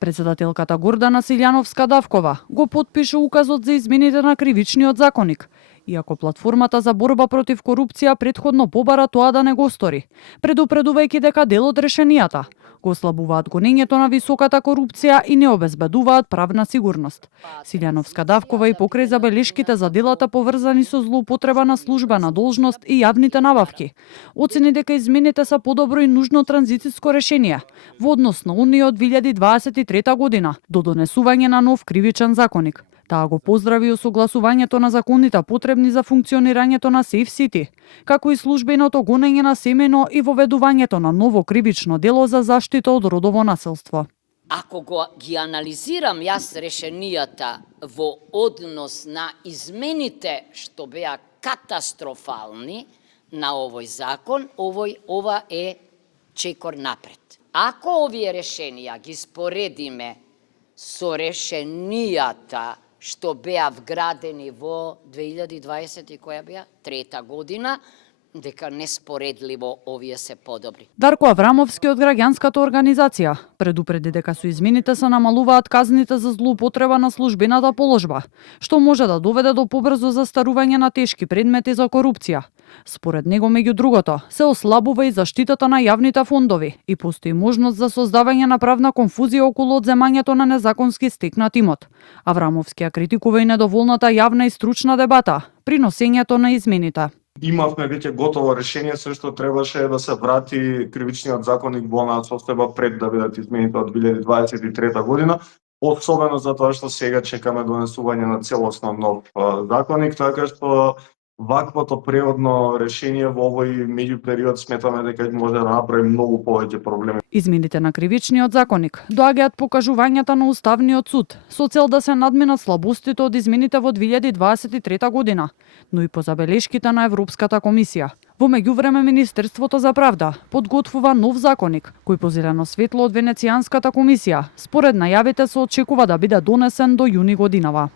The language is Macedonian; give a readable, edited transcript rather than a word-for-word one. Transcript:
Председателката Гордана Силјановска-Давкова го потпише указот за измените на кривичниот законник, иако платформата за борба против корупција претходно побара тоа да не го стори, предупредувајќи дека дел од решенијата го ослабуваат гонењето на високата корупција и не обезбедуваат правна сигурност. Силјановска-Давкова и покрај забелешките за делата поврзани со злоупотреба на службена должност и јавните набавки, оцени дека измените се подобро и нужно транзициско решение во однос на оние од 2023 година до донесување на нов кривичен законник. Таа го поздрави осогласувањето на законите потребни за функционирањето на Safe City, како и службеното гонење на семено и воведувањето на ново кривично дело за заштита од родово насилство. Ако ги анализирам јас решенијата во однос на измените што беа катастрофални на овој закон, ова е чекор напред. Ако овие решенија ги споредиме со решенијата што беа вградени во 2020 и која беа трета година, дека неспоредливо овие се подобри. Дарко Аврамовски од граѓанската организација предупреди дека со измените се намалуваат казните за злоупотреба на службената положба, што може да доведе до побрзо застарување на тешки предмети за корупција. Според него, меѓу другото, се ослабува и заштитата на јавните фондови и постои можност за создавање на правна конфузија околу одземањето на незаконски стекнат имот. Аврамовски ја критикува и недоволната јавна и стручна дебата при носењето на измените. Имавме веќе готово решение, се што требаше да се врати кривичниот законник во онаа состојба пред да бидат измените од 2023 година, особено затоа што сега чекаме донесување на целосно нов законник, така што ваквото преодно решение во овој меѓупериод сметаме дека може да направи многу повеќе проблеми. Измените на кривичниот законник доаѓаат по кажувањата на Уставниот суд со цел да се надминат слабостите од измените во 2023 година, но и по забелешките на Европската комисија. Во меѓувреме Министерството за правда подготвува нов законник кој по зелено светло од Венецијанската комисија според најавите се очекува да биде донесен до јуни годинава.